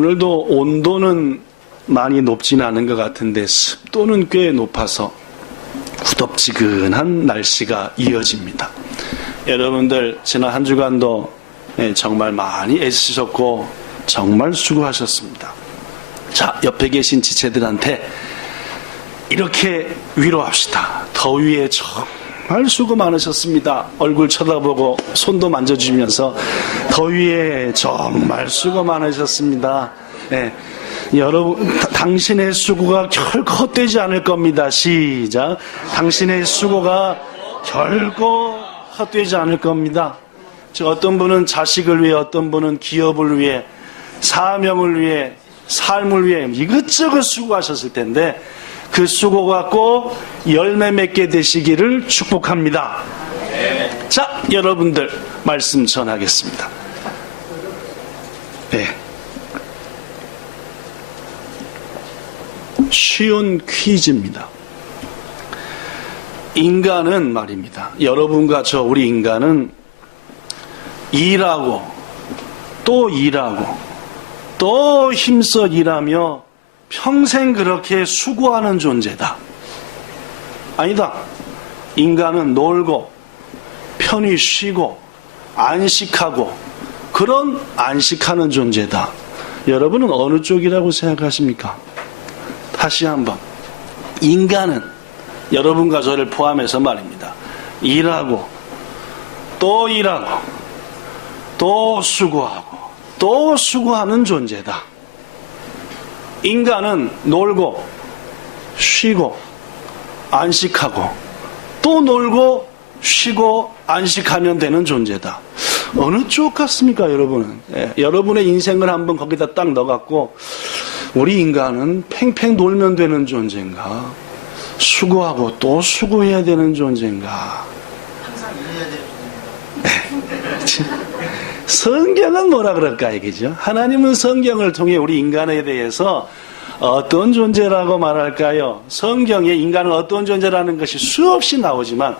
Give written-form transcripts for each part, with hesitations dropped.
오늘도 온도는 많이 높지는 않은 것 같은데 습도는 꽤 높아서 후덥지근한 날씨가 이어집니다. 여러분들 지난 한 주간도 정말 많이 애쓰셨고 정말 수고하셨습니다. 자, 옆에 계신 지체들한테 이렇게 위로합시다. 더위에 정말 수고 많으셨습니다. 얼굴 쳐다보고 손도 만져주면서 더위에 정말 수고 많으셨습니다. 네. 여러분, 당신의 수고가 결코 헛되지 않을 겁니다. 시작. 당신의 수고가 결코 헛되지 않을 겁니다. 즉 어떤 분은 자식을 위해, 어떤 분은 기업을 위해, 사명을 위해, 삶을 위해 이것저것 수고하셨을 텐데 그 수고가 꼭 열매 맺게 되시기를 축복합니다. 자, 여러분들 말씀 전하겠습니다. 네. 쉬운 퀴즈입니다. 인간은 말입니다. 여러분과 우리 인간은 일하고 또 일하고 또 힘써 일하며 평생 그렇게 수고하는 존재다. 아니다. 인간은 놀고 편히 쉬고 안식하고 그런 안식하는 존재다. 여러분은 어느 쪽이라고 생각하십니까? 다시 한번, 인간은 여러분과 저를 포함해서 말입니다. 일하고 또 일하고 또 수고하고 또 수고하는 존재다. 인간은 놀고 쉬고 안식하고 또 놀고 쉬고 안식하면 되는 존재다. 어느 쪽 같습니까, 여러분은? 여러분의 인생을 한번 거기다 딱 넣어갖고 우리 인간은 팽팽 놀면 되는 존재인가? 수고하고 또 수고해야 되는 존재인가? 항상 일해야 되는 성경은 뭐라 그럴까, 이게죠? 하나님은 성경을 통해 우리 인간에 대해서 어떤 존재라고 말할까요? 성경에 인간은 어떤 존재라는 것이 수없이 나오지만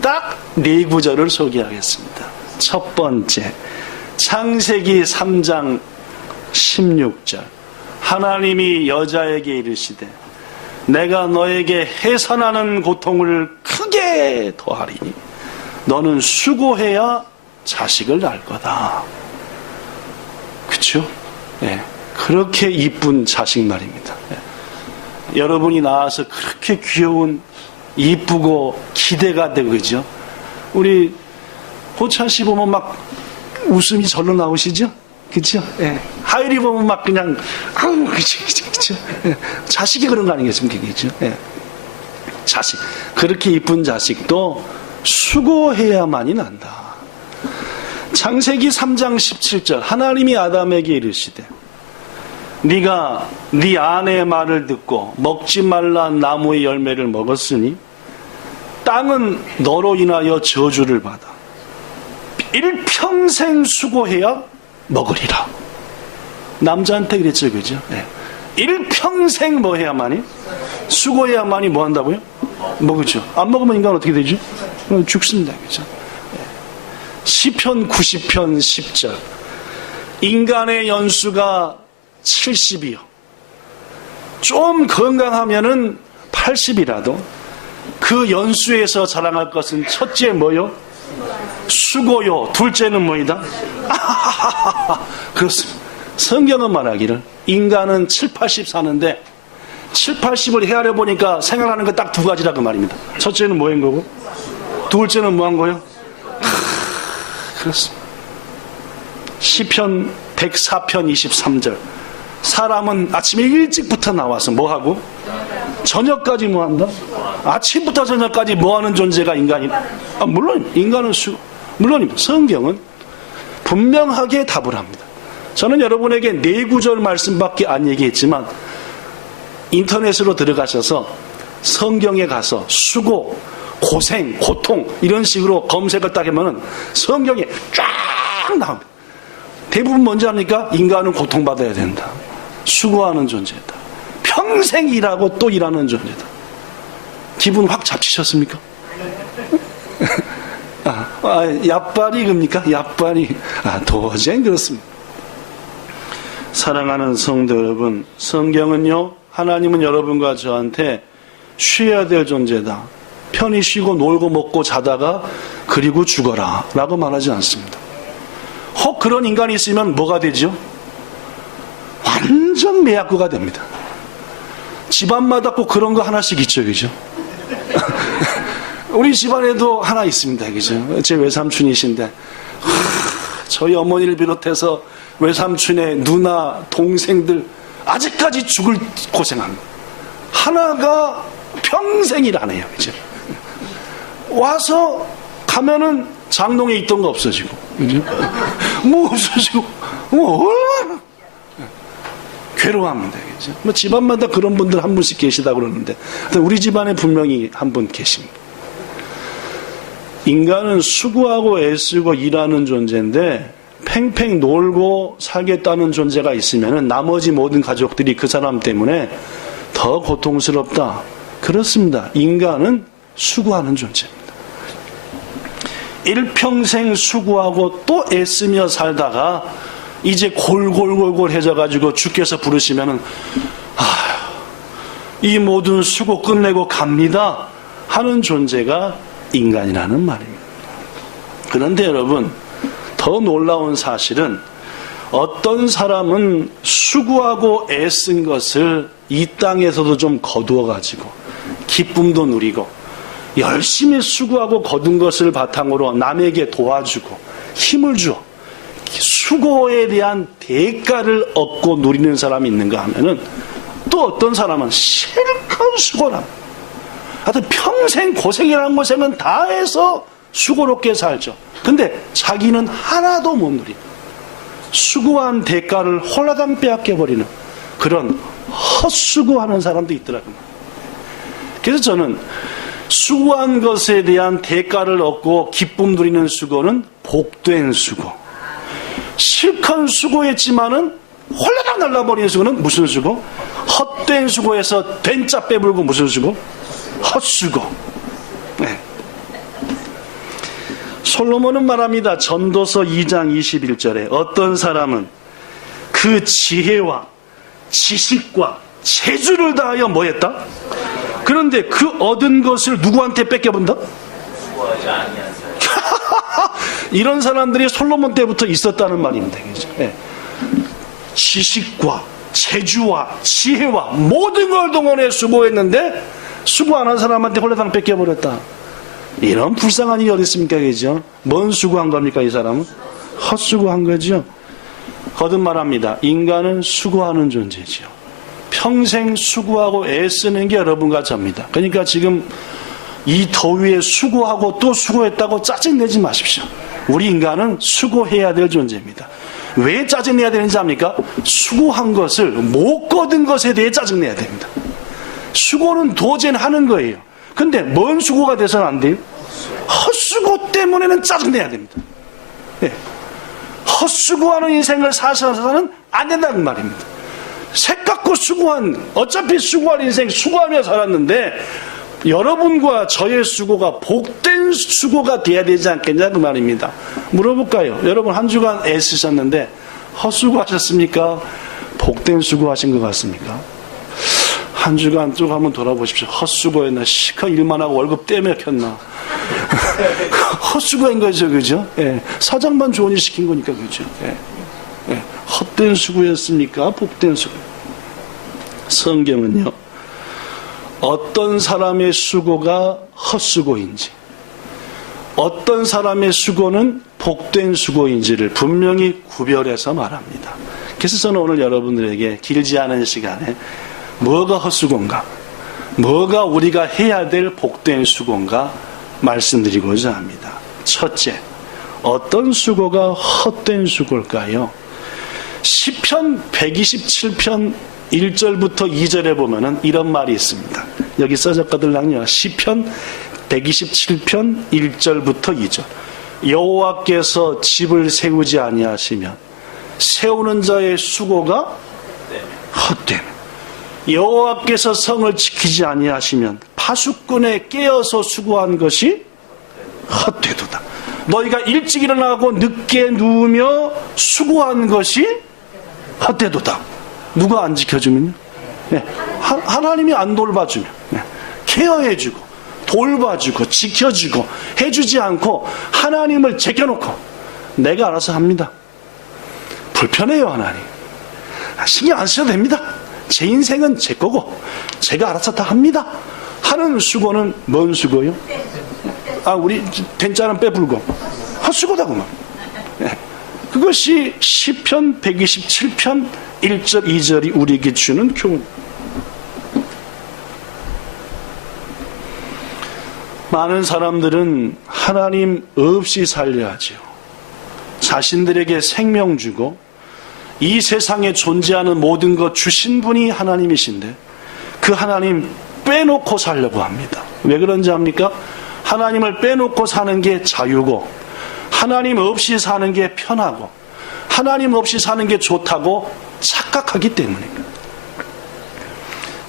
딱 4구절을 소개하겠습니다. 첫 번째, 창세기 3장 16절. 하나님이 여자에게 이르시되 내가 너에게 해산하는 고통을 크게 더하리니 너는 수고해야 자식을 낳을 거다. 그렇죠? 네. 그렇게 이쁜 자식 말입니다. 네. 여러분이 낳아서 그렇게 귀여운, 이쁘고 기대가 되고, 그죠? 우리 호찬 씨 보면 막 웃음이 절로 나오시죠? 그죠? 예. 하율이 보면 막 그냥, 아우, 그죠? 예. 자식이 그런 거 아니겠습니까? 그죠? 예. 자식. 그렇게 이쁜 자식도 수고해야만이 난다. 창세기 3장 17절. 하나님이 아담에게 이르시되 네가 네 아내의 말을 듣고 먹지 말라 나무의 열매를 먹었으니 땅은 너로 인하여 저주를 받아 일평생 수고해야 먹으리라. 남자한테 그랬죠, 그죠? 네. 일평생 뭐 해야만이? 수고해야만이 뭐 한다고요? 먹으죠. 안 먹으면 인간 어떻게 되죠? 죽습니다, 그죠? 네. 시편 90편 10절. 인간의 연수가 70이요. 좀 건강하면은 80이라도 그 연수에서 자랑할 것은 첫째 뭐요? 수고요. 둘째는 뭐이다? 그렇습니다. 성경은 말하기를 인간은 7, 80 사는데 7, 80을 헤아려 보니까 생각하는 거 딱 2가지라 그 말입니다. 첫째는 뭐인 거고 둘째는 뭐 한 거요? 그렇습니다. 시편 104편 23절. 사람은 아침에 일찍부터 나와서 뭐하고? 저녁까지 뭐한다? 아침부터 저녁까지 뭐하는 존재가 인간이다? 물론 인간은 물론입니다. 성경은 분명하게 답을 합니다. 저는 여러분에게 4구절 말씀밖에 안 얘기했지만 인터넷으로 들어가셔서 성경에 가서 수고, 고생, 고통 이런 식으로 검색을 딱 하면 성경에 쫙 나옵니다. 대부분 뭔지 압니까? 인간은 고통받아야 된다. 수고하는 존재다. 평생 일하고 또 일하는 존재다. 기분 확 잡히셨습니까? 얍발이 겁니까? 얍발이. 도저히 그렇습니다. 사랑하는 성도 여러분, 성경은요, 하나님은 여러분과 저한테 쉬어야 될 존재다. 편히 쉬고 놀고 먹고 자다가 그리고 죽어라 라고 말하지 않습니다. 혹 그런 인간이 있으면 뭐가 되죠? 완전 매약구가 됩니다. 집안마다 꼭 그런 거 하나씩 있죠, 그죠? 우리 집안에도 하나 있습니다, 그죠? 제 외삼촌이신데 저희 어머니를 비롯해서 외삼촌의 누나, 동생들 아직까지 죽을 고생합니다. 하나가 평생이라네요, 그죠? 와서 가면은 장롱에 있던 거 없어지고, 그죠? 뭐 없어지고, 뭐 얼마나 괴로워합니다, 그죠? 뭐 집안마다 그런 분들 한 분씩 계시다 그러는데, 우리 집안에 분명히 한 분 계십니다. 인간은 수고하고 애쓰고 일하는 존재인데, 팽팽 놀고 살겠다는 존재가 있으면은 나머지 모든 가족들이 그 사람 때문에 더 고통스럽다. 그렇습니다. 인간은 수고하는 존재입니다. 일평생 수고하고 또 애쓰며 살다가 이제 골골골골해져 가지고 주께서 부르시면은 이 모든 수고 끝내고 갑니다 하는 존재가 인간이라는 말입니다. 그런데 여러분, 더 놀라운 사실은 어떤 사람은 수고하고 애쓴 것을 이 땅에서도 좀 거두어 가지고 기쁨도 누리고 열심히 수고하고 거둔 것을 바탕으로 남에게 도와주고 힘을 주어 수고에 대한 대가를 얻고 누리는 사람이 있는가 하면은, 또 어떤 사람은 실컷 수고를 합니다. 하여튼 평생 고생이라는 고생은 다 해서 수고롭게 살죠. 근데 자기는 하나도 못 누리고 수고한 대가를 홀라당 빼앗겨버리는 그런 헛수고하는 사람도 있더라고요. 그래서 저는 수고한 것에 대한 대가를 얻고 기쁨 누리는 수고는 복된 수고, 실컷 수고했지만은 홀라당 날라버리는 수고는 무슨 수고? 헛된 수고에서 된자 빼불고 무슨 수고? 헛수고. 네. 솔로몬은 말합니다. 전도서 2장 21절에 어떤 사람은 그 지혜와 지식과 재주를 다하여 뭐 했다? 그런데 그 얻은 것을 누구한테 뺏겨본다? 이런 사람들이 솔로몬 때부터 있었다는 말입니다. 네. 지식과 재주와 지혜와 모든 걸 동원해 수고했는데 수고 안 한 사람한테 홀라당 뺏겨버렸다. 이런 불쌍한 일이 어디 있습니까? 그죠? 뭔 수고한 겁니까? 이 사람은 헛수고한 거죠. 거듭 말합니다. 인간은 수고하는 존재죠. 평생 수고하고 애쓰는 게 여러분과 저입니다. 그러니까 지금 이 더위에 수고하고 또 수고했다고 짜증내지 마십시오. 우리 인간은 수고해야 될 존재입니다. 왜 짜증내야 되는지 압니까? 수고한 것을 못 거둔 것에 대해 짜증내야 됩니다. 수고는 도저히 하는 거예요. 근데 뭔 수고가 돼서는 안 돼요? 헛수고 때문에는 짜증내야 됩니다. 네. 헛수고하는 인생을 사셔서는 안 된다는 말입니다. 색갖고 수고한, 어차피 수고할 인생 수고하며 살았는데 여러분과 저의 수고가 복된 수고가 돼야 되지 않겠냐 그 말입니다. 물어볼까요? 여러분 한 주간 애쓰셨는데 헛수고하셨습니까? 복된 수고하신 것 같습니까? 한 주간 쭉 한번 돌아보십시오. 헛수고했나? 시커 일만 하고 월급 떼먹혔나? 헛수고한 거죠, 그죠? 예. 사장만 좋은 일 시킨 거니까, 그죠? 예. 예. 헛된 수고였습니까? 복된 수고. 성경은요, 어떤 사람의 수고가 헛수고인지, 어떤 사람의 수고는 복된 수고인지를 분명히 구별해서 말합니다. 그래서 저는 오늘 여러분들에게 길지 않은 시간에 뭐가 헛수고인가, 뭐가 우리가 해야 될 복된 수고인가 말씀드리고자 합니다. 첫째, 어떤 수고가 헛된 수고일까요? 시편 127편 1절부터 2절에 보면은 이런 말이 있습니다. 여기 써졌거든요. 시편 127편 1절부터 2절. 여호와께서 집을 세우지 아니하시면 세우는 자의 수고가 헛되네. 여호와께서 성을 지키지 아니하시면 파수꾼에 깨어서 수고한 것이 헛되도다. 너희가 일찍 일어나고 늦게 누우며 수고한 것이 헛되도다. 누가 안 지켜주면요? 네. 하나님이 안 돌봐주면, 네. 케어해주고 돌봐주고 지켜주고 해주지 않고 하나님을 제껴놓고 내가 알아서 합니다. 불편해요. 하나님 신경 안 쓰셔도 됩니다. 제 인생은 제 거고 제가 알아서 다 합니다 하는 수고는 뭔 수고요? 우리 된자는 빼불고 헛수고다구만. 네. 그것이 시편 127편 1절 2절이 우리에게 주는 교훈. 많은 사람들은 하나님 없이 살려야죠. 자신들에게 생명 주고 이 세상에 존재하는 모든 것 주신 분이 하나님이신데 그 하나님 빼놓고 살려고 합니다. 왜 그런지 압니까? 하나님을 빼놓고 사는 게 자유고 하나님 없이 사는 게 편하고 하나님 없이 사는 게 좋다고 착각하기 때문입니다.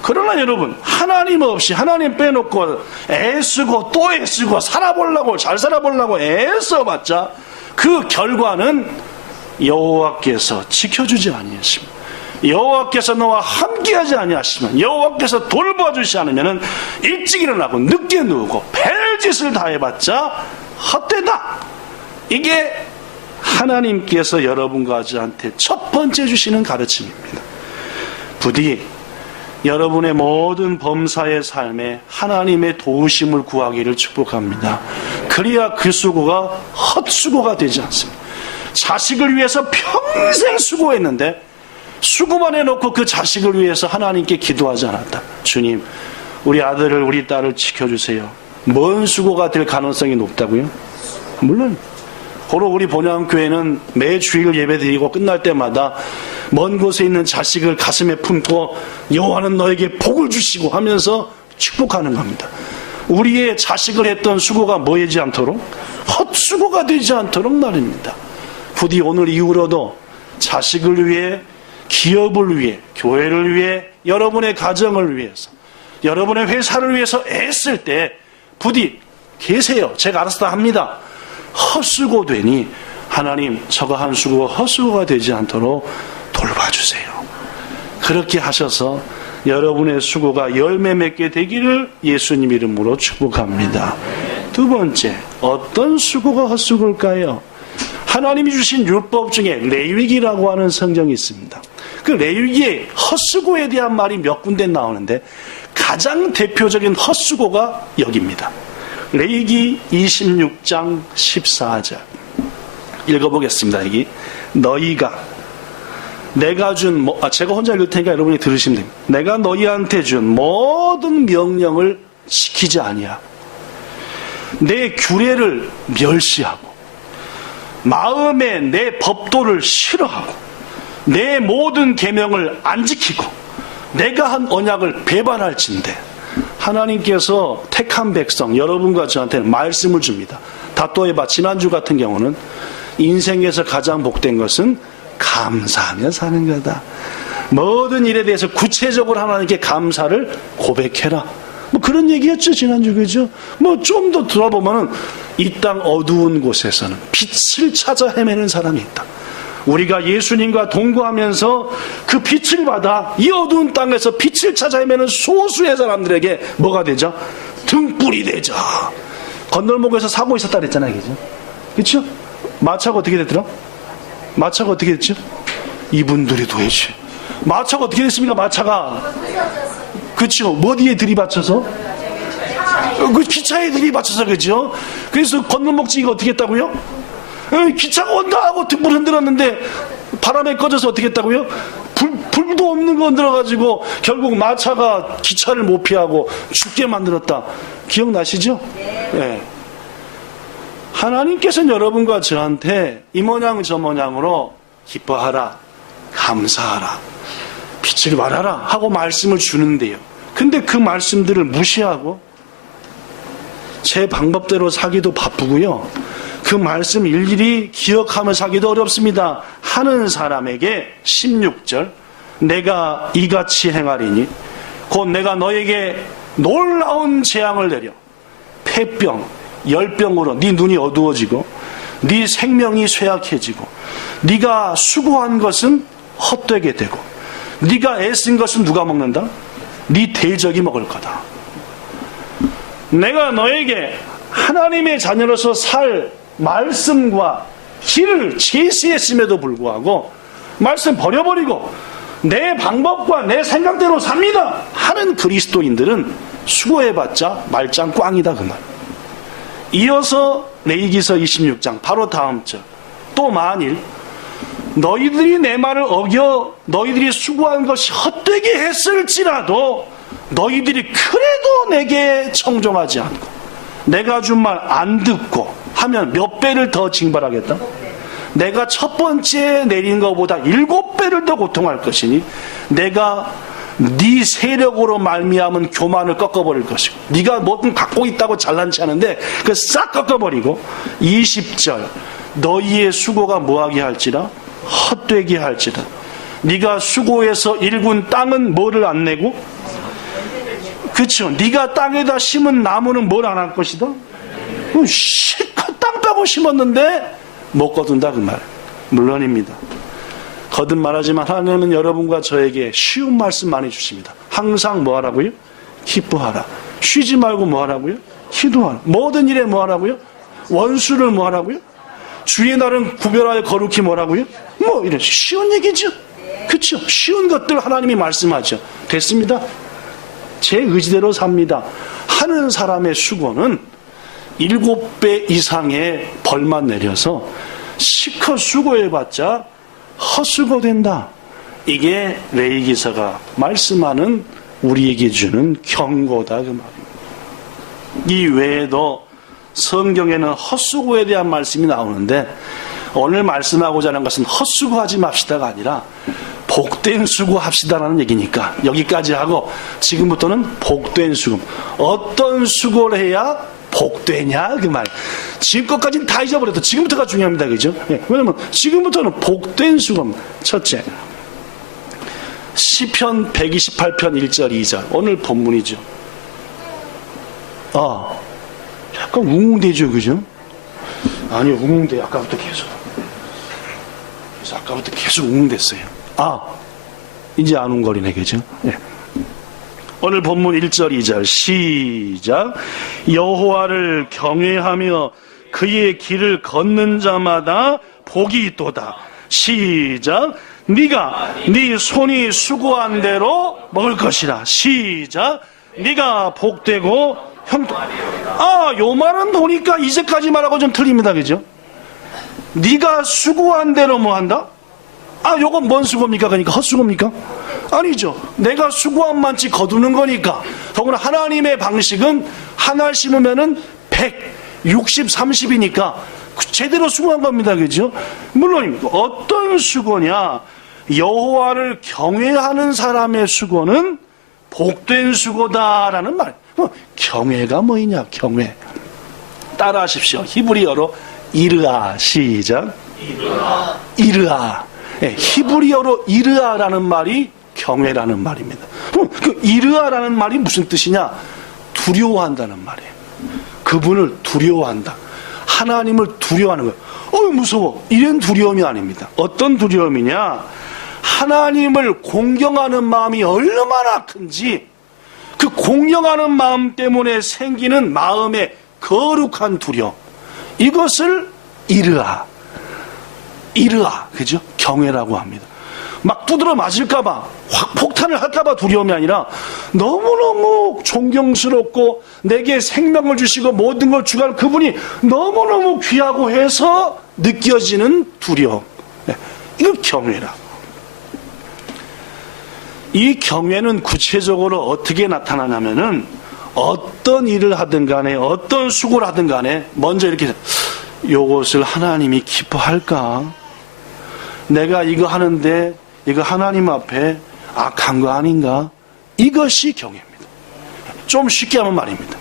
그러나 여러분, 하나님 없이 하나님 빼놓고 애쓰고 또 애쓰고 살아보려고 잘 살아보려고 애써봤자 그 결과는 여호와께서 지켜주지 아니하시면, 여호와께서 너와 함께하지 아니하시면, 여호와께서 돌봐주시 않으면 일찍 일어나고 늦게 누우고 별짓을 다 해봤자 헛되다. 이게 하나님께서 여러분과 저한테 첫 번째 주시는 가르침입니다. 부디 여러분의 모든 범사의 삶에 하나님의 도우심을 구하기를 축복합니다. 그래야 그 수고가 헛수고가 되지 않습니다. 자식을 위해서 평생 수고했는데 수고만 해놓고 그 자식을 위해서 하나님께 기도하지 않았다. 주님, 우리 아들을 우리 딸을 지켜주세요. 뭔 수고가 될 가능성이 높다고요? 물론 고로 우리 본향교회는 매 주일 예배 드리고 끝날 때마다 먼 곳에 있는 자식을 가슴에 품고 여호와는 너에게 복을 주시고 하면서 축복하는 겁니다. 우리의 자식을 했던 수고가 뭐이지 않도록 헛수고가 되지 않도록 말입니다. 부디 오늘 이후로도 자식을 위해, 기업을 위해, 교회를 위해, 여러분의 가정을 위해서, 여러분의 회사를 위해서 애쓸 때 부디 계세요. 제가 알아서 다 합니다. 헛수고 되니 하나님 저가 한 수고가 헛수고가 되지 않도록 돌봐주세요. 그렇게 하셔서 여러분의 수고가 열매 맺게 되기를 예수님 이름으로 축복합니다. 두 번째, 어떤 수고가 헛수고일까요? 하나님이 주신 율법 중에 레위기라고 하는 성경이 있습니다. 그 레위기에 헛수고에 대한 말이 몇 군데 나오는데 가장 대표적인 헛수고가 여기입니다. 레위기 26장 14절 읽어보겠습니다. 여기 너희가 내가 준 제가 혼자 읽을 테니까 여러분이 들으시면 됩니다. 내가 너희한테 준 모든 명령을 지키지 아니하고 내 규례를 멸시하고 마음에 내 법도를 싫어하고 내 모든 계명을 안 지키고 내가 한 언약을 배반할진대. 하나님께서 택한 백성 여러분과 저한테는 말씀을 줍니다. 다또해봐. 지난주 같은 경우는 인생에서 가장 복된 것은 감사하며 사는 거다. 모든 일에 대해서 구체적으로 하나님께 감사를 고백해라. 뭐 그런 얘기였죠 지난주. 그죠? 뭐 좀 더 들어보면은 이 땅 어두운 곳에서는 빛을 찾아 헤매는 사람이 있다. 우리가 예수님과 동거하면서 그 빛을 받아 이 어두운 땅에서 빛을 찾아 헤매는 소수의 사람들에게 뭐가 되죠? 등불이 되죠. 건널목에서 사고 있었다 그랬잖아요. 그죠? 그렇죠? 마차가 어떻게 됐더라? 마차가 어떻게 됐죠? 이분들이 도대체 마차가 어떻게 됐습니까? 마차가 그렇죠? 어디에 들이받쳐서? 그 기차에 들이받쳐서. 그죠? 그래서 건널목지기가 어떻게 했다고요? 기차가 온다 하고 등불 흔들었는데 바람에 꺼져서 어떻게 했다고요? 불도 없는 거 흔들어가지고 결국 마차가 기차를 못 피하고 죽게 만들었다. 기억나시죠? 네. 하나님께서는 여러분과 저한테 이 모양 저 모양으로 기뻐하라, 감사하라, 빛을 발하라 하고 말씀을 주는데요. 근데 그 말씀들을 무시하고 제 방법대로 사기도 바쁘고요. 그 말씀 일일이 기억하며 사기도 어렵습니다. 하는 사람에게 16절 내가 이같이 행하리니 곧 내가 너에게 놀라운 재앙을 내려 폐병, 열병으로 네 눈이 어두워지고 네 생명이 쇠약해지고 네가 수고한 것은 헛되게 되고, 네가 애쓴 것은 누가 먹는다? 네 대적이 먹을 거다. 내가 너에게 하나님의 자녀로서 살 말씀과 길을 제시했음에도 불구하고 말씀 버려버리고 내 방법과 내 생각대로 삽니다 하는 그리스도인들은 수고해봤자 말짱 꽝이다, 그 말. 이어서 레위기서 26장 바로 다음 절, 또 만일 너희들이 내 말을 어겨 너희들이 수고한 것이 헛되게 했을지라도 너희들이 그래도 내게 청종하지 않고 내가 준 말 안 듣고 하면 몇 배를 더 징벌하겠다? 내가 첫 번째 내린 것보다 7배를 더 고통할 것이니 내가 네 세력으로 말미암은 교만을 꺾어버릴 것이고, 네가 뭐든 갖고 있다고 잘난 체 하는데 그 싹 꺾어버리고, 20절 너희의 수고가 뭐하게 할지라 헛되게 할지라. 네가 수고해서 일군 땅은 뭐를 안 내고, 그렇죠, 네가 땅에다 심은 나무는 뭘 안 할 것이다? 실컷 땅 빼고 심었는데 못 거둔다, 그 말. 물론입니다. 거듭 말하지만 하나님은 여러분과 저에게 쉬운 말씀 많이 주십니다. 항상 뭐 하라고요? 기뻐하라. 쉬지 말고 뭐 하라고요? 기도하라. 모든 일에 뭐 하라고요? 원수를 뭐 하라고요? 주의 날은 구별하여 거룩히 뭐라고요? 뭐 이런 쉬운 얘기죠. 그렇죠? 쉬운 것들 하나님이 말씀하죠. 됐습니다. 제 의지대로 삽니다 하는 사람의 수고는 7배 이상의 벌만 내려서 실컷 수고해봤자 헛수고된다. 이게 레위기서가 말씀하는 우리에게 주는 경고다, 그 말입니다. 이 외에도 성경에는 헛수고에 대한 말씀이 나오는데, 오늘 말씀하고자 하는 것은 헛수고하지 맙시다가 아니라 복된 수고합시다라는 얘기니까 여기까지 하고, 지금부터는 복된 수고. 어떤 수고를 해야 복되냐, 그 말. 지금까지는 다 잊어버렸다. 지금부터가 중요합니다, 그죠? 예, 왜냐면 지금부터는 복된 수고입니다. 첫째, 시편 128편 1절 2절 오늘 본문이죠. 약간 웅웅대죠, 그죠? 아니요, 웅웅대. 아까부터 계속. 그래서 아까부터 계속 웅웅댔어요. 이제 안 웅거리네, 그죠? 예. 오늘 본문 1절 2절 시작. 여호와를 경외하며 그의 길을 걷는 자마다 복이 있도다. 시작. 네가 네 손이 수고한 대로 먹을 것이라. 시작. 네가 복되고 형통. 요 말은 보니까 이제까지 말하고 좀 틀립니다, 그죠? 네가 수고한 대로 뭐 한다? 요건 뭔 수고입니까? 그러니까 헛수고입니까? 아니죠. 내가 수고한 만치 거두는 거니까. 더구나 하나님의 방식은 하나를 심으면은 100, 60, 30이니까 제대로 수고한 겁니다, 그죠? 물론입니다. 어떤 수고냐? 여호와를 경외하는 사람의 수고는 복된 수고다라는 말. 경외가 뭐이냐? 경외. 따라하십시오. 히브리어로 이르아. 시작. 이르아. 네, 히브리어로 이르아라는 말이 경외라는 말입니다. 그 이르아라는 말이 무슨 뜻이냐? 두려워한다는 말이에요. 그분을 두려워한다. 하나님을 두려워하는 거예요. 무서워. 이런 두려움이 아닙니다. 어떤 두려움이냐? 하나님을 공경하는 마음이 얼마나 큰지, 그 공경하는 마음 때문에 생기는 마음의 거룩한 두려움, 이것을 이르아, 그죠? 경외라고 합니다. 막 두드러 맞을까봐, 확 폭탄을 할까봐 두려움이 아니라 너무너무 존경스럽고 내게 생명을 주시고 모든 걸 주간 그분이 너무너무 귀하고 해서 느껴지는 두려움. 이걸 경외라. 이 경외는 구체적으로 어떻게 나타나냐면은, 어떤 일을 하든 간에 어떤 수고를 하든 간에 먼저 이렇게, 요것을 하나님이 기뻐할까? 내가 이거 하는데 이거 하나님 앞에 악한 거 아닌가? 이것이 경외입니다. 좀 쉽게 하면 말입니다.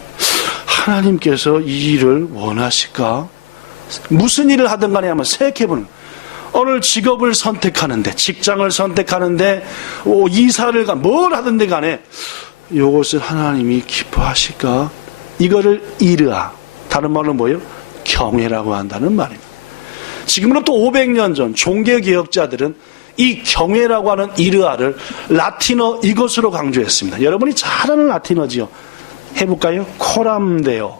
하나님께서 이 일을 원하실까? 무슨 일을 하든 간에 한번 생각해보는, 오늘 직업을 선택하는데, 직장을 선택하는데, 이사를 뭘 하든지 간에 이것을 하나님이 기뻐하실까? 이거를 이르아, 다른 말로 뭐예요? 경외라고 한다는 말입니다. 지금으로부터 500년 전 종교개혁자들은 이 경외라고 하는 이르아를 라틴어 이것으로 강조했습니다. 여러분이 잘 아는 라틴어지요. 해볼까요? 코람데오.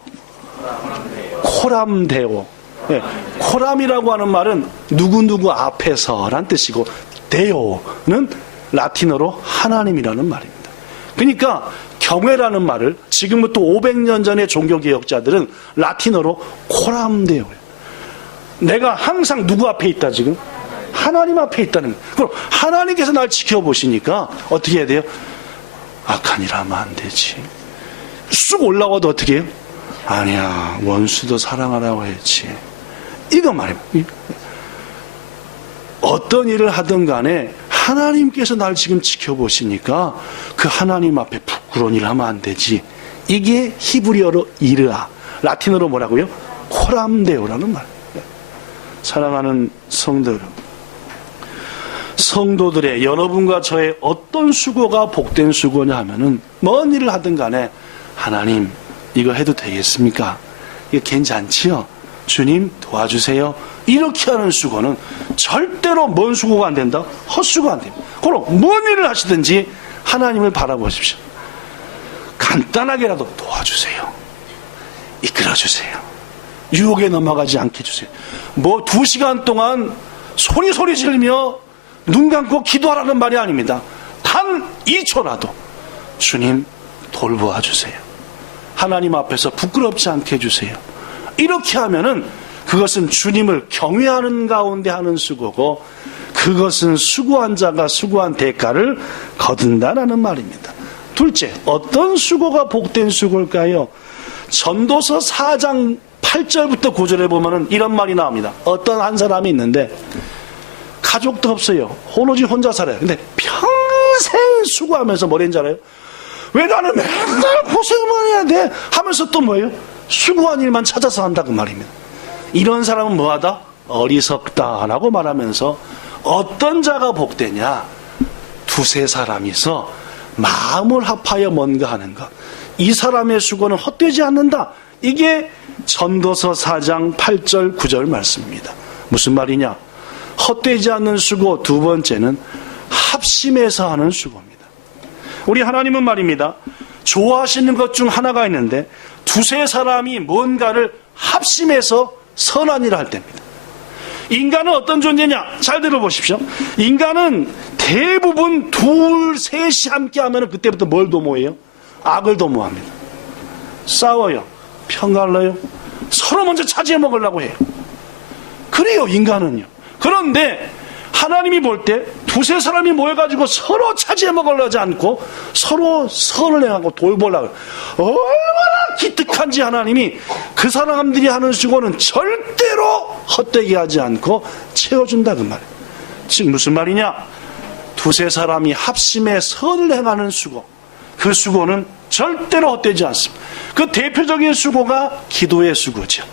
코람데오. 네. 코람이라고 하는 말은 누구누구 앞에서란 뜻이고, 데오는 라틴어로 하나님이라는 말입니다. 그러니까 경외라는 말을 지금부터 500년 전의 종교개혁자들은 라틴어로 코람데오예요. 내가 항상 누구 앞에 있다 지금? 하나님 앞에 있다는 거예요. 그럼 하나님께서 날 지켜보시니까 어떻게 해야 돼요? 악한 일 하면 안 되지. 쑥 올라와도 어떻게 해요? 아니야, 원수도 사랑하라고 했지. 이거 말입니다. 어떤 일을 하든 간에 하나님께서 날 지금 지켜보시니까 그 하나님 앞에 부끄러운 일을 하면 안 되지. 이게 히브리어로 이르아, 라틴어로 뭐라고요? 코람데오라는 말. 사랑하는 성도 여러분, 성도들의 여러분과 저의 어떤 수고가 복된 수고냐 하면은 뭔 일을 하든 간에 하나님 이거 해도 되겠습니까? 이거 괜찮지요? 주님 도와주세요. 이렇게 하는 수고는 절대로 뭔 수고가 안 된다? 헛수고가 안 됩니다. 그럼 뭔 일을 하시든지 하나님을 바라보십시오. 간단하게라도 도와주세요. 이끌어주세요. 유혹에 넘어가지 않게 해주세요. 뭐 2시간 동안 소리 지르며 눈 감고 기도하라는 말이 아닙니다. 단 2초라도 주님 돌보아 주세요. 하나님 앞에서 부끄럽지 않게 해주세요. 이렇게 하면은 그것은 주님을 경외하는 가운데 하는 수고고, 그것은 수고한 자가 수고한 대가를 거둔다라는 말입니다. 둘째, 어떤 수고가 복된 수고일까요? 전도서 4장 8절부터 9절에 보면은 이런 말이 나옵니다. 어떤 한 사람이 있는데 가족도 없어요. 오로지 혼자 살아요. 근데 평생 수고하면서 뭘 했는지 알아요? 왜 나는 맨날 고생만 해야 돼? 하면서 또 뭐예요? 수고한 일만 찾아서 한다 그 말입니다. 이런 사람은 뭐하다? 어리석다라고 말하면서 어떤 자가 복되냐? 2-3 사람이서 마음을 합하여 뭔가 하는 것. 이 사람의 수고는 헛되지 않는다. 이게 전도서 4장 8절 9절 말씀입니다. 무슨 말이냐? 헛되지 않는 수고, 두 번째는 합심해서 하는 수고입니다. 우리 하나님은 말입니다. 좋아하시는 것 중 하나가 있는데 2-3 사람이 뭔가를 합심해서 선한 일을 할 때입니다. 인간은 어떤 존재냐? 잘 들어보십시오. 인간은 대부분 2-3이 함께 하면 그때부터 뭘 도모해요? 악을 도모합니다. 싸워요. 편갈라요. 서로 먼저 차지해 먹으려고 해요. 그래요, 인간은요. 그런데 하나님이 볼 때 2-3 사람이 모여가지고 서로 차지해 먹으려지 않고 서로 선을 행하고 돌보려고 해요. 얼마나 기특한지 하나님이 그 사람들이 하는 수고는 절대로 헛되게 하지 않고 채워준다 그 말이에요. 즉 무슨 말이냐? 2-3 사람이 합심해 선을 행하는 수고, 그 수고는 절대로 헛되지 않습니다. 그 대표적인 수고가 기도의 수고죠.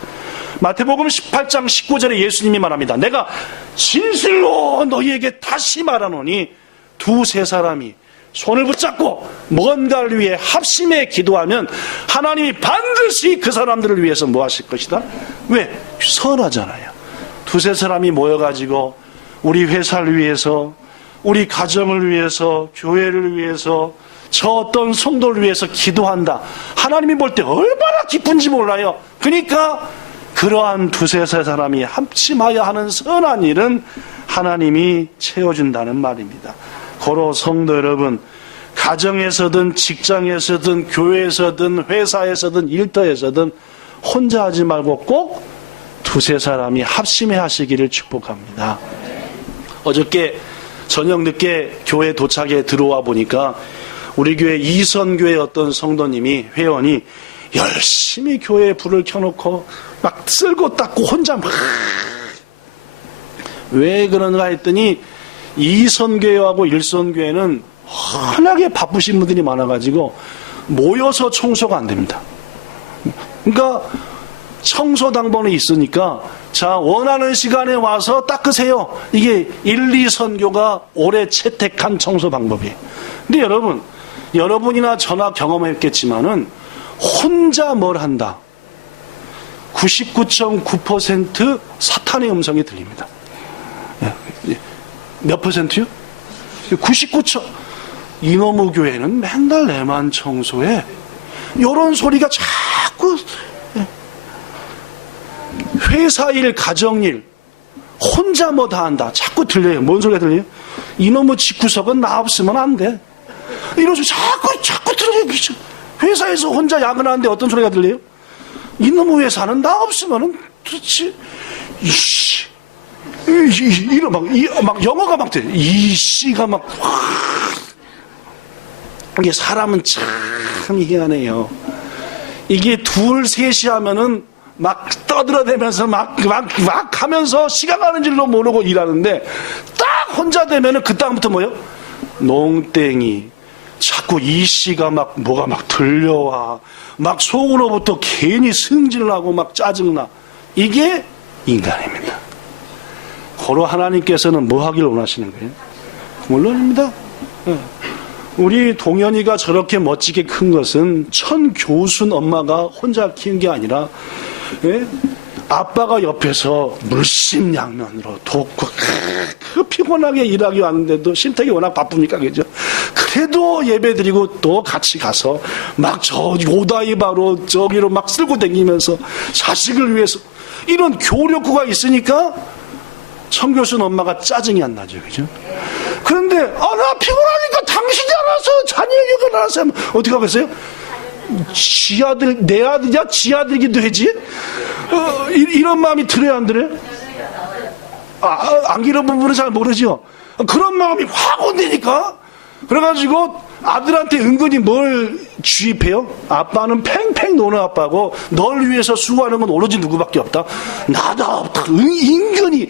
마태복음 18장 19절에 예수님이 말합니다. 내가 진실로 너희에게 다시 말하노니 2-3 사람이 손을 붙잡고 뭔가를 위해 합심해 기도하면 하나님이 반드시 그 사람들을 위해서 뭐 하실 것이다? 왜? 선하잖아요. 2-3 사람이 모여가지고 우리 회사를 위해서, 우리 가정을 위해서, 교회를 위해서, 저 어떤 성도를 위해서 기도한다. 하나님이 볼 때 얼마나 기쁜지 몰라요. 그러니까 그러한 2-3 사람이 합심하여 하는 선한 일은 하나님이 채워준다는 말입니다. 고로 성도 여러분, 가정에서든 직장에서든 교회에서든 회사에서든 일터에서든 혼자 하지 말고 꼭 2-3 사람이 합심해 하시기를 축복합니다. 어저께 저녁 늦게 교회 도착에 들어와 보니까 우리 교회 이선교회 어떤 성도님이, 회원이 열심히 교회에 불을 켜놓고 막 쓸고 닦고 혼자 막, 왜 그런가 했더니 이선교회하고 일선교회는 워낙에 바쁘신 분들이 많아가지고 모여서 청소가 안 됩니다. 그러니까 청소 당번이 있으니까 자, 원하는 시간에 와서 닦으세요. 이게 1-2선교가 올해 채택한 청소 방법이에요. 근데 여러분이나 저나 경험했겠지만은 혼자 뭘 한다? 99.9% 사탄의 음성이 들립니다. 몇 퍼센트요? 99%. 이놈의 교회는 맨날 내만 청소해. 이런 소리가 자꾸 회사일, 가정일, 혼자 뭐 다 한다. 자꾸 들려요. 뭔 소리가 들려요? 이놈의 집구석은 나 없으면 안 돼. 이런 소리 자꾸 들려요. 회사에서 혼자 야근하는데 어떤 소리가 들려요? 이놈의 회사는 나 없으면은 그렇지. 이씨. 이런 막 영어가 막 돼. 이씨가 막. 이게 사람은 참 희한해요. 이게 둘, 셋이 하면은 막 떠들어대면서 막 하면서 시간 가는 줄도 모르고 일하는데 딱 혼자 되면은 그다음부터 뭐요? 농땡이. 자꾸 이씨가 막 뭐가 막 들려와. 막 속으로부터 괜히 승질나고 막 짜증나. 이게 인간입니다. 고로 하나님께서는 뭐 하길 원하시는 거예요? 물론입니다. 우리 동현이가 저렇게 멋지게 큰 것은 천교순 엄마가 혼자 키운 게 아니라 아빠가 옆에서 물심양면으로 돕고 피곤하게 일하기 왔는데도 신택이 워낙 바쁘니까 그죠? 그래도 예배 드리고 또 같이 가서 막 저 오다이바로 저기로 막 쓸고 다니면서 자식을 위해서 이런 교력구가 있으니까 천교순 엄마가 짜증이 안 나죠, 그죠? 그런데 나 피곤하니까 당신이 알아서 자녀 얘기가 알아서 하면 어떻게 하겠어요? 지 아들, 내 아들이야? 지 아들이기도 하지? 이런 마음이 들어야 안 들어요? 안 기른 부분은 잘 모르죠. 그런 마음이 확 온다니까. 그래가지고 아들한테 은근히 뭘 주입해요? 아빠는 팽팽 노는 아빠고 널 위해서 수고하는 건 오로지 누구밖에 없다. 나다. 은근히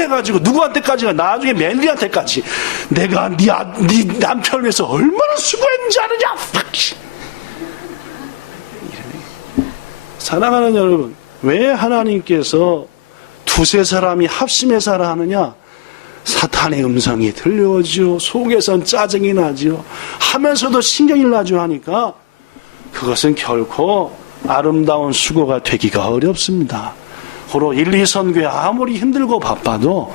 해가지고 누구한테까지가 나중에 멜리한테까지 내가 네 남편을 위해서 얼마나 수고했는지 아느냐. 사랑하는 여러분, 왜 하나님께서 두세 사람이 합심해 살아 하느냐? 사탄의 음성이 들려오죠. 속에선 짜증이 나죠. 하면서도 신경이 나죠 하니까 그것은 결코 아름다운 수고가 되기가 어렵습니다. 고로 1, 2선교에 아무리 힘들고 바빠도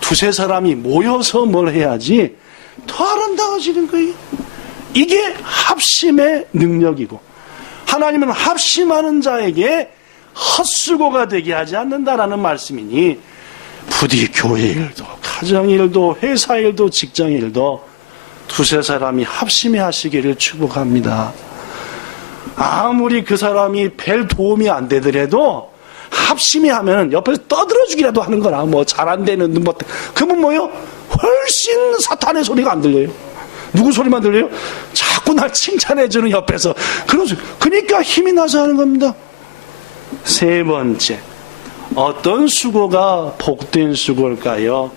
두세 사람이 모여서 뭘 해야지 더 아름다워지는 거예요. 이게 합심의 능력이고 하나님은 합심하는 자에게 헛수고가 되게 하지 않는다라는 말씀이니 부디 교회 일도 가정 일도 회사 일도 직장 일도 두세 사람이 합심해 하시기를 축복합니다. 아무리 그 사람이 별 도움이 안 되더라도 합심해 하면 옆에서 떠들어주기라도 하는 거라. 뭐 잘 안 되는 뭐 그러면 뭐요? 훨씬 사탄의 소리가 안 들려요. 누구 소리만 들려요? 자꾸 날 칭찬해주는 옆에서 그러니까 힘이 나서 하는 겁니다. 세 번째, 어떤 수고가 복된 수고일까요?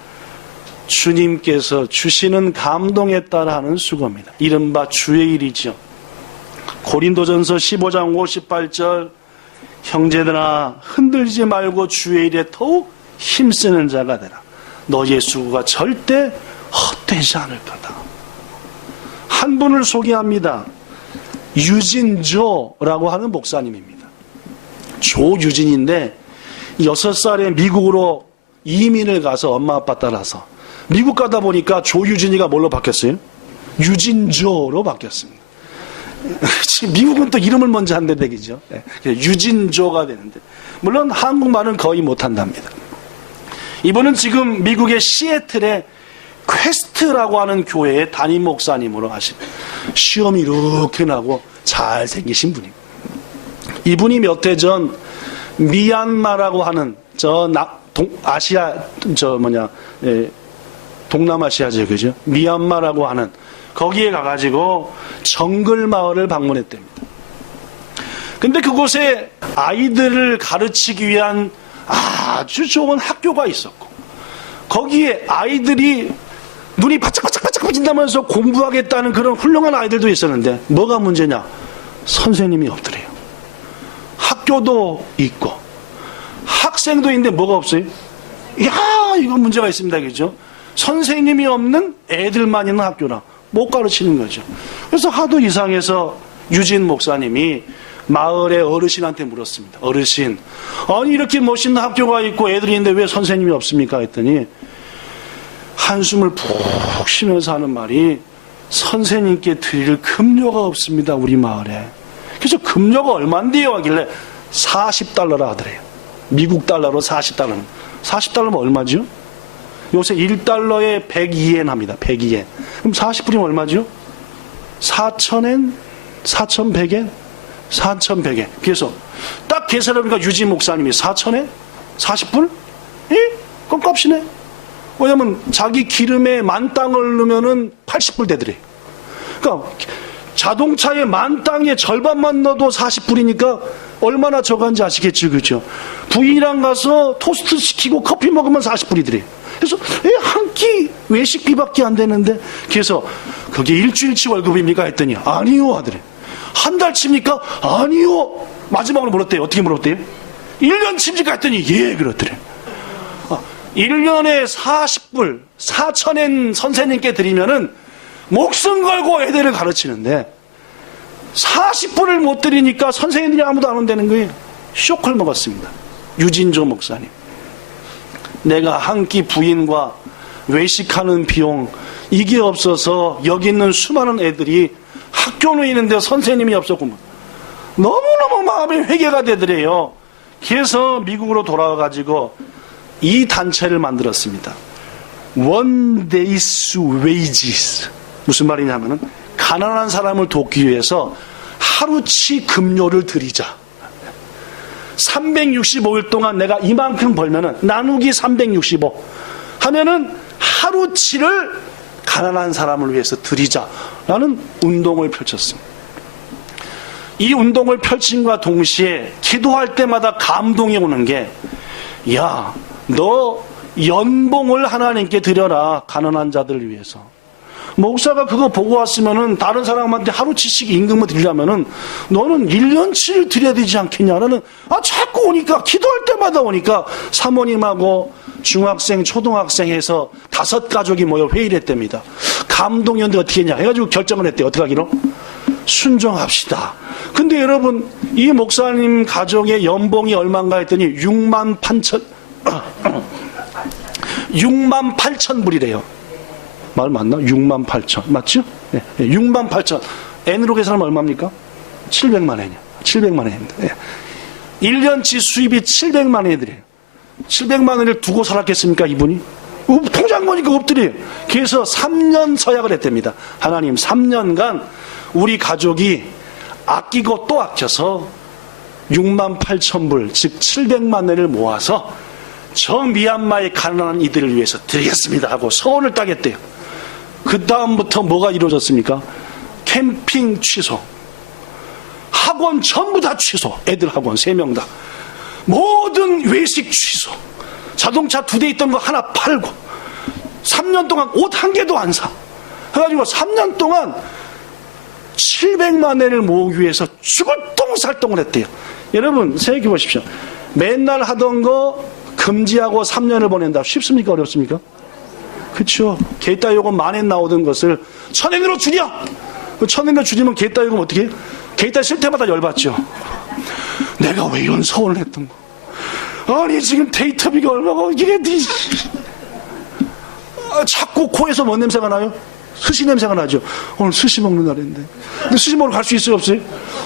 주님께서 주시는 감동에 따라 하는 수고입니다. 이른바 주의 일이죠. 고린도전서 15장 58절 형제들아 흔들리지 말고 주의 일에 더욱 힘쓰는 자가 되라. 너희의 수고가 절대 헛되지 않을 거다. 한 분을 소개합니다. 유진조라고 하는 목사님입니다. 조유진인데 6살에 미국으로 이민을 가서 엄마 아빠 따라서 미국 가다 보니까 조유진이가 뭘로 바뀌었어요? 유진조로 바뀌었습니다. 미국은 또 이름을 먼저 한대 되겠죠. 유진조가 되는데 물론 한국말은 거의 못한답니다. 이분은 지금 미국의 시애틀의 퀘스트라고 하는 교회의 담임 목사님으로 하십니다. 시험이 이렇게 나고 잘생기신 분입니다. 이분이 몇 해 전 미얀마라고 하는 동남아시아죠, 그죠? 미얀마라고 하는 거기에 가가지고 정글 마을을 방문했답니다. 근데 그곳에 아이들을 가르치기 위한 아주 좋은 학교가 있었고 거기에 아이들이 눈이 바짝바짝 빠진다면서 공부하겠다는 그런 훌륭한 아이들도 있었는데 뭐가 문제냐? 선생님이 없더래요. 학교도 있고 학생도 있는데 뭐가 없어요? 이야, 이거 문제가 있습니다, 그죠? 선생님이 없는 애들만 있는 학교라 못 가르치는 거죠. 그래서 하도 이상해서 유진 목사님이 마을의 어르신한테 물었습니다. 어르신, 아니 이렇게 멋있는 학교가 있고 애들이 있는데 왜 선생님이 없습니까? 했더니 한숨을 푹 쉬면서 하는 말이 선생님께 드릴 급료가 없습니다, 우리 마을에. 그래서 급료가 얼만데요 하길래 40달러라 하더래요. 미국 달러로 40달러. 40달러면 얼마죠? 요새 1달러에 102엔 합니다. 102엔. 그럼 40불이면 얼마죠? 4,000엔? 4,100엔? 4,100엔. 그래서 딱 계산해보니까 유지 목사님이 4,000엔? 40불? 예? 그럼 값이네. 왜냐면 자기 기름에 만 땅을 넣으면은 80불 되더래. 그러니까 자동차에 만 땅에 절반만 넣어도 40불이니까 얼마나 저간지 아시겠죠, 그죠? 부인이랑 가서 토스트 시키고 커피 먹으면 40불이더래. 그래서 한 끼 외식비밖에 안 되는데, 그래서 그게 일주일치 월급입니까 했더니 아니요 하더래. 한 달치입니까? 아니요. 마지막으로 물었대요. 어떻게 물었대요? 1년치입니까 했더니 예 그렇더래. 1년에 40불 4,000엔 선생님께 드리면은 목숨 걸고 애들을 가르치는데 40불을 못 드리니까 선생님들이 아무도 안 온다는 거예요. 쇼크를 먹었습니다. 유진조 목사님. 내가 한 끼 부인과 외식하는 비용 이게 없어서 여기 있는 수많은 애들이 학교는 있는데 선생님이 없었구만. 너무너무 마음이 회개가 되더래요. 그래서 미국으로 돌아와가지고 이 단체를 만들었습니다. One Day's Wages. 무슨 말이냐면은 가난한 사람을 돕기 위해서 하루치 급료를 드리자. 365일 동안 내가 이만큼 벌면은 나누기 365 하면은 하루치를 가난한 사람을 위해서 드리자라는 운동을 펼쳤습니다. 이 운동을 펼침과 동시에 기도할 때마다 감동이 오는 게, 야, 너 연봉을 하나님께 드려라, 가난한 자들을 위해서. 목사가 그거 보고 왔으면은 다른 사람한테 하루치씩 임금을 드리려면은 너는 1년치를 드려야 되지 않겠냐라는, 자꾸 오니까, 기도할 때마다 오니까 사모님하고 중학생, 초등학생 해서 5가족이 모여 회의를 했답니다. 감동이었는데 어떻게 했냐 해가지고 결정을 했대요. 어떻게 하기로? 순종합시다. 근데 여러분, 이 목사님 가족의 연봉이 얼마인가 했더니 68,000불이래요. 말 맞나? 68,000. 맞죠? 네. 68,000. N으로 계산하면 얼마입니까? 700만 원이요. 700만 원입니다. 네. 1년치 수입이 700만 원이더래요. 700만 원을 두고 살았겠습니까, 이분이? 통장 보니까 없더래요. 그래서 3년 서약을 했답니다. 하나님, 3년간 우리 가족이 아끼고 또 아껴서 68,000불, 즉 700만 원을 모아서 저 미얀마의 가난한 이들을 위해서 드리겠습니다 하고 서원을 따겠대요. 그 다음부터 뭐가 이루어졌습니까? 캠핑 취소, 학원 전부 다 취소, 애들 학원 3명 다, 모든 외식 취소, 자동차 2대 있던 거 하나 팔고 3년 동안 옷 한 개도 안 사. 해가지고 3년 동안 700만 원을 모으기 위해서 죽을 똥살똥을 했대요. 여러분 생각해 보십시오. 맨날 하던 거 금지하고 3년을 보낸다. 쉽습니까? 어렵습니까? 그렇죠. 개따 요금 10,000엔 나오던 것을 1,000엔으로 줄여. 1,000엔으로 줄이면 개따 요금 어떻게 해요? 개따 쓸 때마다 열받죠. 내가 왜 이런 서원을 했던 거. 아니 지금 데이터비가 얼마고 이게 자꾸 코에서 뭔 냄새가 나요? 스시 냄새가 나죠. 오늘 스시 먹는 날인데. 근데 스시 먹으러 갈 수 있어요, 없어요?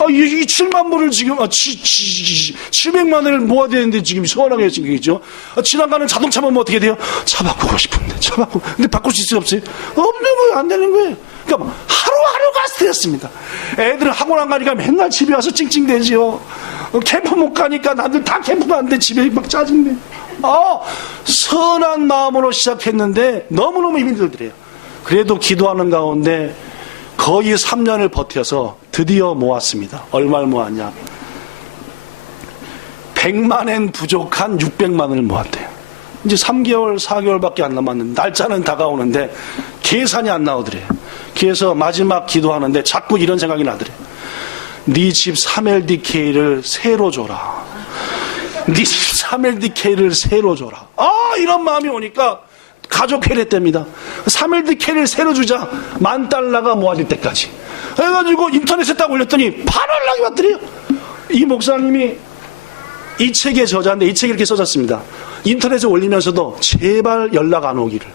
이 7만 불을 지금, 700만 원을 모아야 되는데 지금 서운하게 했으니까. 지나가는 자동차만 뭐 어떻게 돼요? 차 바꾸고 싶은데, 차 바꾸고. 근데 바꿀 수 있어요, 없어요? 없는 거예요, 안 되는 거예요. 그러니까 하루하루가 스트레스입니다. 애들은 학원 안 가니까 맨날 집에 와서 찡찡대지요. 캠프 못 가니까 나들 다 캠프가 안 돼. 집에 막 짜증내. 선한 마음으로 시작했는데 너무너무 힘이 들더래요. 그래도 기도하는 가운데 거의 3년을 버텨서 드디어 모았습니다. 얼마를 모았냐? 100만 엔 부족한 600만 원을 모았대요. 이제 3개월, 4개월밖에 안 남았는데 날짜는 다가오는데 계산이 안 나오더래요. 그래서 마지막 기도하는데 자꾸 이런 생각이 나더래요. 네 집 3LDK를 새로 줘라. 네 집 3LDK를 새로 줘라. 이런 마음이 오니까 가족 회례때입니다. 3LDK를 새로 주자. $10,000가 모아질 때까지 해가지고 인터넷에 딱 올렸더니 8연락이 왔더래요. 이 목사님이 이 책의 저자인데 이 책에 이렇게 써졌습니다. 인터넷에 올리면서도 제발 연락 안 오기를.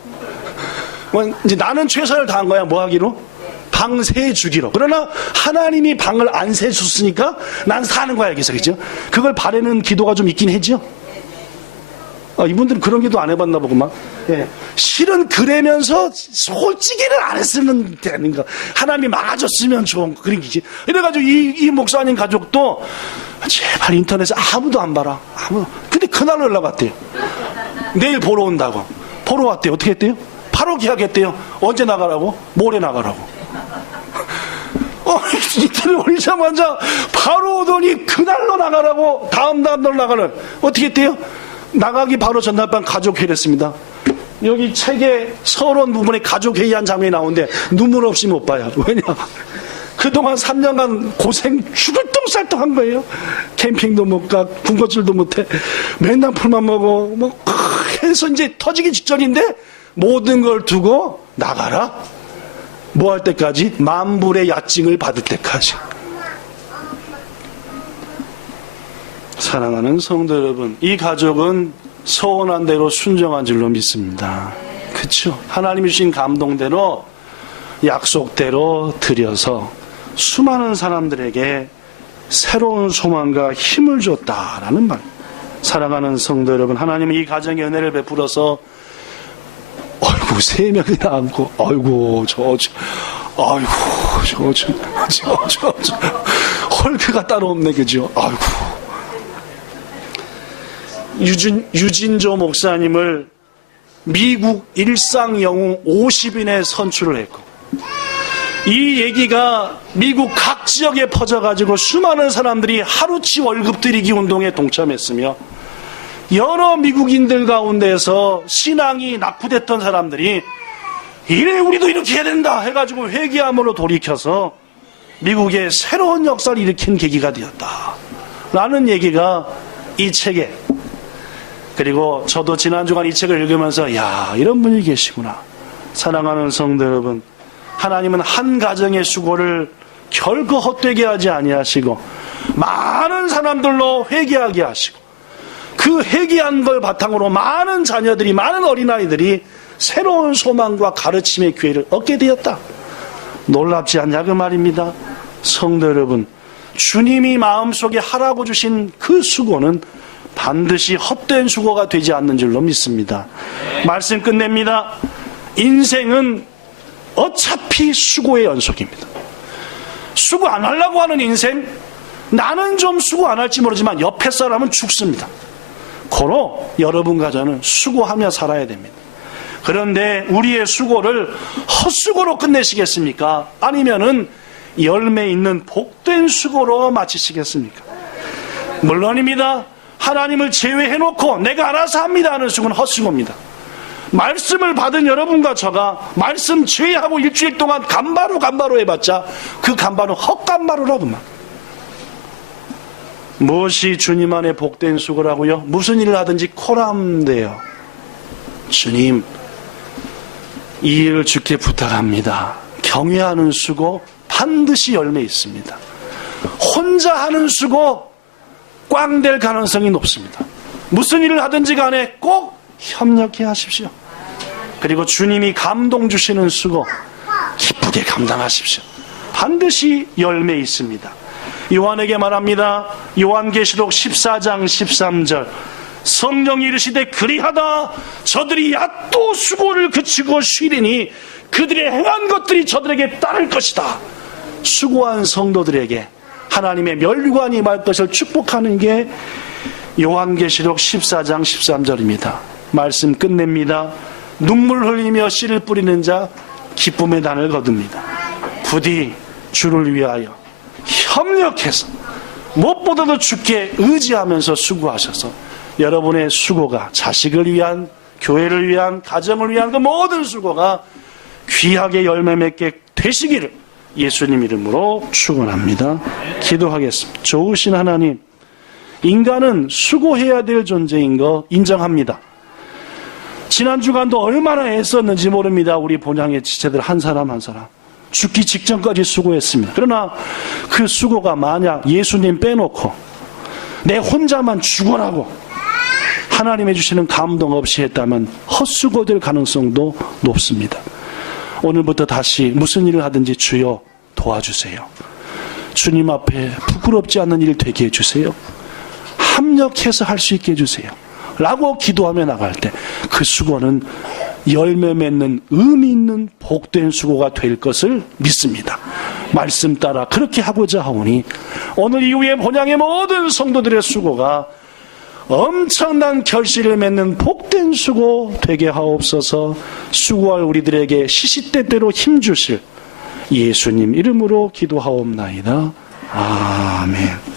이제 나는 최선을 다한 거야. 뭐 하기로? 방 세 주기로. 그러나 하나님이 방을 안 세 줬으니까 난 사는 거야 여기서. 그죠? 그걸 바라는 기도가 좀 있긴 했죠. 이분들은 그런 기도 안 해봤나 보구만. 예. 실은 그러면서 솔직히는 안 했으면 되는 거. 하나님이 막아줬으면 좋은 그런 기지. 이래가지고 이 목사님 가족도 제발 인터넷에 아무도 안 봐라. 근데 그날 연락 왔대요. 내일 보러 온다고. 보러 왔대요. 어떻게 했대요? 바로 계약했대요. 언제 나가라고? 모레 나가라고. 이틀을 올리자마자 바로 오더니 그날로 나가라고. 다음날 나가는. 어떻게 했대요? 나가기 바로 전날 밤 가족회의를 했습니다. 여기 책에 서론 부분에 가족회의한 장면이 나오는데 눈물 없이 못 봐요. 왜냐? 그동안 3년간 고생 죽을 똥살똥 한 거예요. 캠핑도 못 가, 군것질도 못 해. 맨날 풀만 먹어. 해서 이제 터지기 직전인데 모든 걸 두고 나가라. 뭐 할 때까지? 만불의 야증을 받을 때까지. 사랑하는 성도 여러분, 이 가족은 서원한 대로 순종한 줄로 믿습니다. 그렇죠? 하나님이 주신 감동대로 약속대로 드려서 수많은 사람들에게 새로운 소망과 힘을 줬다라는 말. 사랑하는 성도 여러분, 하나님은 이 가정의 은혜를 베풀어서 아이고 3명이나 안고 아이고 헐크가 따로 없네. 그죠? 아이고. 유진조 목사님을 미국 일상영웅 50인에 선출을 했고, 이 얘기가 미국 각 지역에 퍼져가지고 수많은 사람들이 하루치 월급 드리기 운동에 동참했으며, 여러 미국인들 가운데서 신앙이 낙후됐던 사람들이 이래 우리도 이렇게 해야 된다 해가지고 회개함으로 돌이켜서 미국의 새로운 역사를 일으킨 계기가 되었다 라는 얘기가 이 책에. 그리고 저도 지난주간 이 책을 읽으면서 야, 이런 분이 계시구나. 사랑하는 성도 여러분, 하나님은 한 가정의 수고를 결코 헛되게 하지 아니하시고 많은 사람들로 회개하게 하시고, 그 회개한 걸 바탕으로 많은 자녀들이, 많은 어린아이들이 새로운 소망과 가르침의 기회를 얻게 되었다. 놀랍지 않냐 그 말입니다. 성도 여러분, 주님이 마음속에 하라고 주신 그 수고는 반드시 헛된 수고가 되지 않는 줄로 믿습니다. 말씀 끝냅니다. 인생은 어차피 수고의 연속입니다. 수고 안 하려고 하는 인생, 나는 좀 수고 안 할지 모르지만 옆에 사람은 죽습니다. 고로 여러분과 저는 수고하며 살아야 됩니다. 그런데 우리의 수고를 헛수고로 끝내시겠습니까? 아니면은 열매 있는 복된 수고로 마치시겠습니까? 물론입니다. 하나님을 제외해놓고 내가 알아서 합니다 하는 수고는 헛수고입니다. 말씀을 받은 여러분과 저가 말씀 제외하고 일주일 동안 간바로 해봤자 그 간바는 헛간바로라고만. 무엇이 주님 안에 복된 수고라고요? 무슨 일을 하든지 코람돼요. 주님, 이 일을 주께 부탁합니다. 경외하는 수고 반드시 열매 있습니다. 혼자 하는 수고 꽝될 가능성이 높습니다. 무슨 일을 하든지 간에 꼭 협력해 하십시오. 그리고 주님이 감동 주시는 수고 기쁘게 감당하십시오. 반드시 열매 있습니다. 요한에게 말합니다. 요한계시록 14장 13절, 성령이 이르시되 그리하다 저들이 야또 수고를 그치고 쉬리니 그들의 행한 것들이 저들에게 따를 것이다. 수고한 성도들에게 하나님의 멸관이 임할 것을 축복하는 게 요한계시록 14장 13절입니다. 말씀 끝냅니다. 눈물 흘리며 씨를 뿌리는 자 기쁨의 단을 거둡니다. 부디 주를 위하여 협력해서 무엇보다도 주께 의지하면서 수고하셔서 여러분의 수고가 자식을 위한, 교회를 위한, 가정을 위한 그 모든 수고가 귀하게 열매 맺게 되시기를 예수님 이름으로 축원합니다. 기도하겠습니다. 좋으신 하나님, 인간은 수고해야 될 존재인 거 인정합니다. 지난 주간도 얼마나 애썼는지 모릅니다. 우리 본향의 지체들 한 사람 한 사람 죽기 직전까지 수고했습니다. 그러나 그 수고가 만약 예수님 빼놓고 내 혼자만 죽어라고 하나님이 주시는 감동 없이 했다면 헛수고될 가능성도 높습니다. 오늘부터 다시 무슨 일을 하든지 주여 도와주세요. 주님 앞에 부끄럽지 않는 일 되게 해주세요. 합력해서 할 수 있게 해주세요. 라고 기도하며 나갈 때 그 수고는 열매 맺는 의미 있는 복된 수고가 될 것을 믿습니다. 말씀 따라 그렇게 하고자 하오니 오늘 이후에 본향의 모든 성도들의 수고가 엄청난 결실을 맺는 복된 수고 되게 하옵소서. 수고할 우리들에게 시시때때로 힘주실 예수님 이름으로 기도하옵나이다. 아멘.